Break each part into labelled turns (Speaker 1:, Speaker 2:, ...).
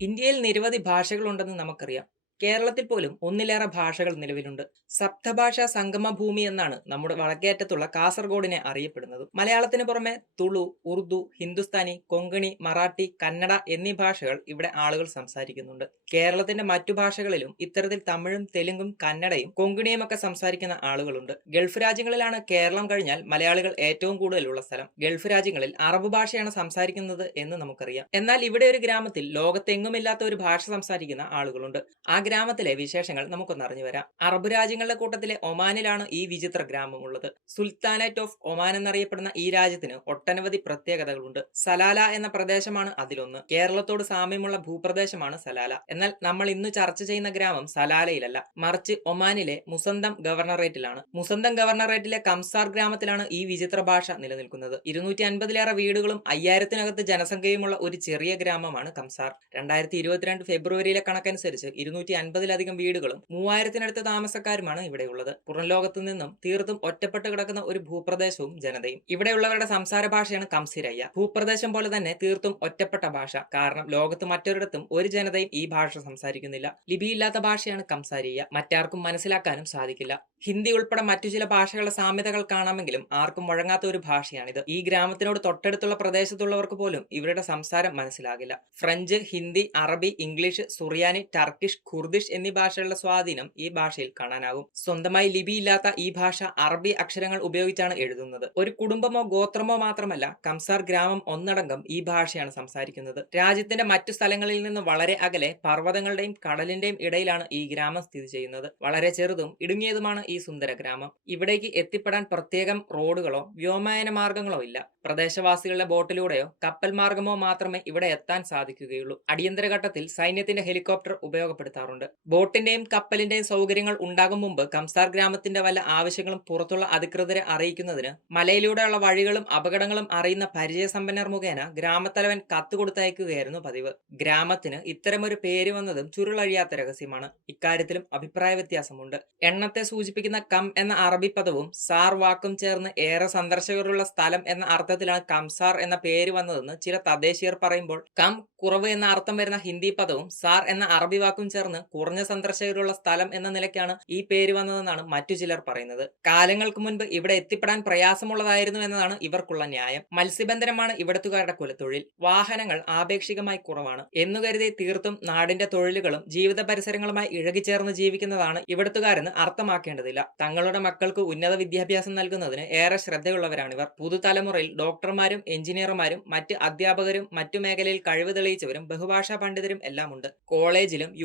Speaker 1: ഇന്ത്യയിൽ നിരവധി ഭാഷകളുണ്ടെന്ന് നമുക്കറിയാം. കേരളത്തിൽ പോലും ഒന്നിലേറെ ഭാഷകൾ നിലവിലുണ്ട്. സപ്തഭാഷാ സംഗമഭൂമി എന്നാണ് നമ്മുടെ വടക്കേറ്റത്തുള്ള കാസർഗോഡിനെ അറിയപ്പെടുന്നത്. മലയാളത്തിന് പുറമെ തുളു ഉറുദു ഹിന്ദുസ്ഥാനി കൊങ്കണി മറാഠി കന്നഡ എന്നീ ഭാഷകൾ ഇവിടെ ആളുകൾ സംസാരിക്കുന്നുണ്ട്. കേരളത്തിന്റെ മറ്റു ഭാഷകളിലും ഇത്തരത്തിൽ തമിഴും തെലുങ്കും കന്നഡയും കൊങ്കണിയും ഒക്കെ സംസാരിക്കുന്ന ആളുകളുണ്ട്. ഗൾഫ് രാജ്യങ്ങളിലാണ് കേരളം കഴിഞ്ഞാൽ മലയാളികൾ ഏറ്റവും കൂടുതലുള്ള സ്ഥലം. ഗൾഫ് രാജ്യങ്ങളിൽ അറബ് ഭാഷയാണ് സംസാരിക്കുന്നത് എന്ന് നമുക്കറിയാം. എന്നാൽ ഇവിടെ ഒരു ഗ്രാമത്തിൽ ലോകത്തെങ്ങുമില്ലാത്ത ഒരു ഭാഷ സംസാരിക്കുന്ന ആളുകളുണ്ട്. ആ ഗ്രാമത്തിലെ വിശേഷങ്ങൾ നമുക്കൊന്ന് അറിഞ്ഞു വരാം. അറബ് രാജ്യങ്ങളുടെ കൂട്ടത്തിലെ ഒമാനിലാണ് ഈ വിചിത്ര ഗ്രാമം ഉള്ളത്. സുൽത്താനേറ്റ് ഓഫ് ഒമാൻ എന്നറിയപ്പെടുന്ന ഈ രാജ്യത്തിന് ഒട്ടനവധി പ്രത്യേകതകളുണ്ട്. സലാല എന്ന പ്രദേശമാണ് അതിലൊന്ന്. കേരളത്തോട് സാമ്യമുള്ള ഭൂപ്രദേശമാണ് സലാല. എന്നാൽ നമ്മൾ ഇന്ന് ചർച്ച ചെയ്യുന്ന ഗ്രാമം സലാലയിലല്ല. മറിച്ച് ഒമാനിലെ മുസന്തം ഗവർണറേറ്റിലാണ്. മുസന്തം ഗവർണറേറ്റിലെ കംസാർ ഗ്രാമത്തിലാണ് ഈ വിചിത്ര ഭാഷ നിലനിൽക്കുന്നത്. ഇരുന്നൂറ്റി അൻപതിലേറെ വീടുകളും അയ്യായിരത്തിനകത്ത് ജനസംഖ്യയുമുള്ള ഒരു ചെറിയ ഗ്രാമമാണ് കംസാർ. രണ്ടായിരത്തി ഇരുപത്തിരണ്ട് ഫെബ്രുവരിയിലെ കണക്കനുസരിച്ച് ഇരുന്നൂറ്റി അൻപതിലധികം വീടുകളും മൂവായിരത്തിനടുത്ത് താമസക്കാരുമാണ് ഇവിടെയുള്ളത്. പുറം ലോകത്തു നിന്നും തീർത്തും ഒറ്റപ്പെട്ട് കിടക്കുന്ന ഒരു ഭൂപ്രദേശവും ജനതയും. ഇവിടെയുള്ളവരുടെ സംസാര ഭാഷയാണ് കംസിരയ്യ. ഭൂപ്രദേശം പോലെ തന്നെ തീർത്തും ഒറ്റപ്പെട്ട ഭാഷ. കാരണം ലോകത്ത് മറ്റൊരിടത്തും ഒരു ജനതയും ഈ ഭാഷ സംസാരിക്കുന്നില്ല. ലിപിയില്ലാത്ത ഭാഷയാണ് കംസാരിയ മറ്റാർക്കും മനസ്സിലാക്കാനും സാധിക്കില്ല. ഹിന്ദി ഉൾപ്പെടെ മറ്റു ചില ഭാഷകളുടെ സാമ്യതകൾ കാണാമെങ്കിലും ആർക്കും മുഴങ്ങാത്ത ഒരു ഭാഷയാണിത്. ഈ ഗ്രാമത്തിനോട് തൊട്ടടുത്തുള്ള പ്രദേശത്തുള്ളവർക്ക് പോലും ഇവരുടെ സംസാരം മനസ്സിലാകില്ല. French Hindi Arabi English Suriyani Turkish Kurdish എന്നീ ഭാഷകളുടെ സ്വാധീനം ഈ ഭാഷയിൽ കാണാനാകും. സ്വന്തമായി ലിപിയില്ലാത്ത ഈ ഭാഷ അറബി അക്ഷരങ്ങൾ ഉപയോഗിച്ചാണ് എഴുതുന്നത്. ഒരു കുടുംബമോ ഗോത്രമോ മാത്രമല്ല കംസാർ ഗ്രാമം ഒന്നടങ്കം ഈ ഭാഷയാണ് സംസാരിക്കുന്നത്. രാജ്യത്തിന്റെ മറ്റു സ്ഥലങ്ങളിൽ നിന്ന് വളരെ അകലെ പർവതങ്ങളുടെയും കടലിന്റെയും ഇടയിലാണ് ഈ ഗ്രാമം സ്ഥിതി ചെയ്യുന്നത്. വളരെ ചെറുതും ഇടുങ്ങിയതുമാണ് ഈ സുന്ദര ഗ്രാമം. ഇവിടേക്ക് എത്തിപ്പെടാൻ പ്രത്യേകം റോഡുകളോ വ്യോമയാന മാർഗങ്ങളോ ഇല്ല. പ്രദേശവാസികളുടെ ബോട്ടിലൂടെയോ കപ്പൽ മാർഗമോ മാത്രമേ ഇവിടെ എത്താൻ സാധിക്കുകയുള്ളൂ. അടിയന്തര ഘട്ടത്തിൽ സൈന്യത്തിന്റെ ഹെലികോപ്റ്റർ ഉപയോഗപ്പെടുത്താറുണ്ട്. ബോട്ടിന്റെയും കപ്പലിന്റെയും സൗകര്യങ്ങൾ ഉണ്ടാകും മുമ്പ് കംസാർ ഗ്രാമത്തിന്റെ വല്ല ആവശ്യങ്ങളും പുറത്തുള്ള അധികൃതരെ അറിയിക്കുന്നതിന് മലയിലൂടെയുള്ള വഴികളും അപകടങ്ങളും അറിയുന്ന പരിചയസമ്പന്നർ മുഖേന ഗ്രാമത്തലവൻ കത്ത് കൊടുത്തയക്കുകയായിരുന്നു പതിവ്. ഗ്രാമത്തിന് ഇത്തരമൊരു പേര് വന്നതും ചുരുളഴിയാത്ത രഹസ്യമാണ്. ഇക്കാര്യത്തിലും അഭിപ്രായ വ്യത്യാസമുണ്ട്. എണ്ണത്തെ സൂചിപ്പിക്കുന്ന കം എന്ന അറബി പദവും സാർ വാക്കും ചേർന്ന് ഏറെ സന്ദർശകരുള്ള സ്ഥലം എന്ന അർത്ഥത്തിലാണ് കംസാർ എന്ന പേര് വന്നതെന്ന് ചില തദ്ദേശീയർ പറയുമ്പോൾ കം കുറവ് എന്ന അർത്ഥം വരുന്ന ഹിന്ദി പദവും സാർ എന്ന അറബി വാക്കും ചേർന്ന് കുറഞ്ഞ സന്ദർശകരുള്ള സ്ഥലം എന്ന നിലയ്ക്കാണ് ഈ പേര് വന്നതെന്നാണ് മറ്റു ചിലർ പറയുന്നത്. കാലങ്ങൾക്ക് മുൻപ് ഇവിടെ എത്തിപ്പെടാൻ പ്രയാസമുള്ളതായിരുന്നു എന്നതാണ് ഇവർക്കുള്ള ന്യായം. മത്സ്യബന്ധനമാണ് ഇവിടത്തുകാരുടെ കുലത്തൊഴിൽ. വാഹനങ്ങൾ ആപേക്ഷികമായി കുറവാണ്. എന്നു കരുതി തീർത്തും നാടിന്റെ തൊഴിലുകളും ജീവിത പരിസരങ്ങളുമായി ഇഴകിച്ചേർന്ന് ജീവിക്കുന്നതാണ് ഇവിടത്തുകാരെന്ന് അർത്ഥമാക്കേണ്ടതില്ല. തങ്ങളുടെ മക്കൾക്ക് ഉന്നത വിദ്യാഭ്യാസം നൽകുന്നതിന് ഏറെ ശ്രദ്ധയുള്ളവരാണിവർ. പുതുതലമുറയിൽ ഡോക്ടർമാരും എഞ്ചിനീയർമാരും മറ്റ് അധ്യാപകരും മറ്റു മേഖലയിൽ കഴിവ് തെളിയിച്ചവരും ബഹുഭാഷാ പണ്ഡിതരും എല്ലാമുണ്ട്. കോളേജിലും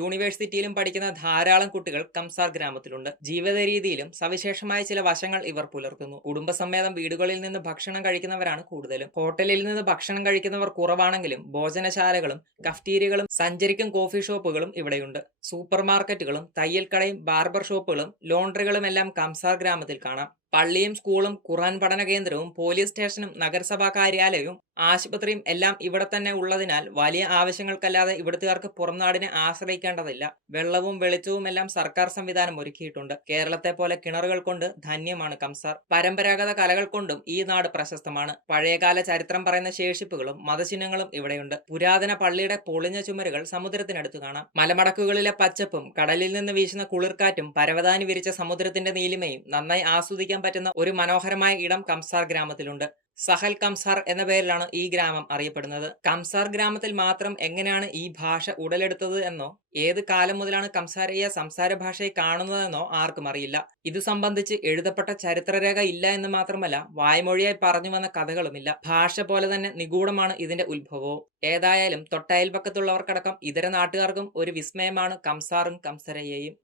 Speaker 1: യൂണിവേഴ്സിറ്റിയിലും പഠിക്കുന്ന ധാരാളം കുട്ടികൾ കംസാർ ഗ്രാമത്തിലുണ്ട്. ജീവിത രീതിയിലും സവിശേഷമായ ചില വശങ്ങൾ ഇവർ പുലർത്തുന്നു. കുടുംബസമേതം വീടുകളിൽ നിന്ന് ഭക്ഷണം കഴിക്കുന്നവരാണ് കൂടുതലും. ഹോട്ടലിൽ നിന്ന് ഭക്ഷണം കഴിക്കുന്നവർ കുറവാണെങ്കിലും ഭോജനശാലകളും കഫ്റ്റീരിയകളും സഞ്ചരിക്കും കോഫി ഷോപ്പുകളും ഇവിടെയുണ്ട്. സൂപ്പർ മാർക്കറ്റുകളും തയ്യൽക്കടയും ബാർബർ ഷോപ്പുകളും ലോണ്ടറികളും എല്ലാം കംസാർ ഗ്രാമത്തിൽ കാണാം. പള്ളിയും സ്കൂളും ഖുറാൻ പഠന കേന്ദ്രവും പോലീസ് സ്റ്റേഷനും നഗരസഭാ കാര്യാലയവും ആശുപത്രിയും എല്ലാം ഇവിടെ തന്നെ ഉള്ളതിനാൽ വലിയ ആവശ്യങ്ങൾക്കല്ലാതെ ഇവിടുത്തുകാർക്ക് പുറംനാടിനെ ആശ്രയിക്കേണ്ടതില്ല. വെള്ളവും വെളിച്ചവും എല്ലാം സർക്കാർ സംവിധാനം ഒരുക്കിയിട്ടുണ്ട്. കേരളത്തെ പോലെ കിണറുകൾ കൊണ്ട് ധന്യമാണ് കംസാർ. പരമ്പരാഗത കലകൾ കൊണ്ടും ഈ നാട് പ്രശസ്തമാണ്. പഴയകാല ചരിത്രം പറയുന്ന ശേഷിപ്പുകളും മതചിഹ്നങ്ങളും ഇവിടെയുണ്ട്. പുരാതന പള്ളിയുടെ പൊളിഞ്ഞ ചുമരുകൾ സമുദ്രത്തിനടുത്ത് കാണാം. മലമടക്കുകളിലെ പച്ചപ്പും കടലിൽ നിന്ന് വീശുന്ന കുളിർക്കാറ്റും പരവതാനി വിരിച്ച സമുദ്രത്തിന്റെ നീലിമയും നന്നായി ആസ്വദിക്കാൻ പറ്റുന്ന ഒരു മനോഹരമായ ഇടം കംസാർ ഗ്രാമത്തിലുണ്ട്. സഹൽ കംസാർ എന്ന പേരിലാണ് ഈ ഗ്രാമം അറിയപ്പെടുന്നത്. കംസാർ ഗ്രാമത്തിൽ മാത്രം എങ്ങനെയാണ് ഈ ഭാഷ ഉടലെടുത്തത് എന്നോ ഏത് കാലം മുതലാണ് കംസാരയ്യ സംസാര ഭാഷയെ കാണുന്നതെന്നോ ആർക്കും അറിയില്ല. ഇത് സംബന്ധിച്ച് എഴുതപ്പെട്ട ചരിത്രരേഖ ഇല്ല എന്ന് മാത്രമല്ല വായ്മൊഴിയായി പറഞ്ഞു വന്ന കഥകളുമില്ല ഭാഷ പോലെ തന്നെ നിഗൂഢമാണ് ഇതിന്റെ ഉത്ഭവവും. ഏതായാലും തൊട്ടയൽപക്കത്തുള്ളവർക്കടക്കം ഇതര നാട്ടുകാർക്കും ഒരു വിസ്മയമാണ് കംസാറും കംസരയ്യയും.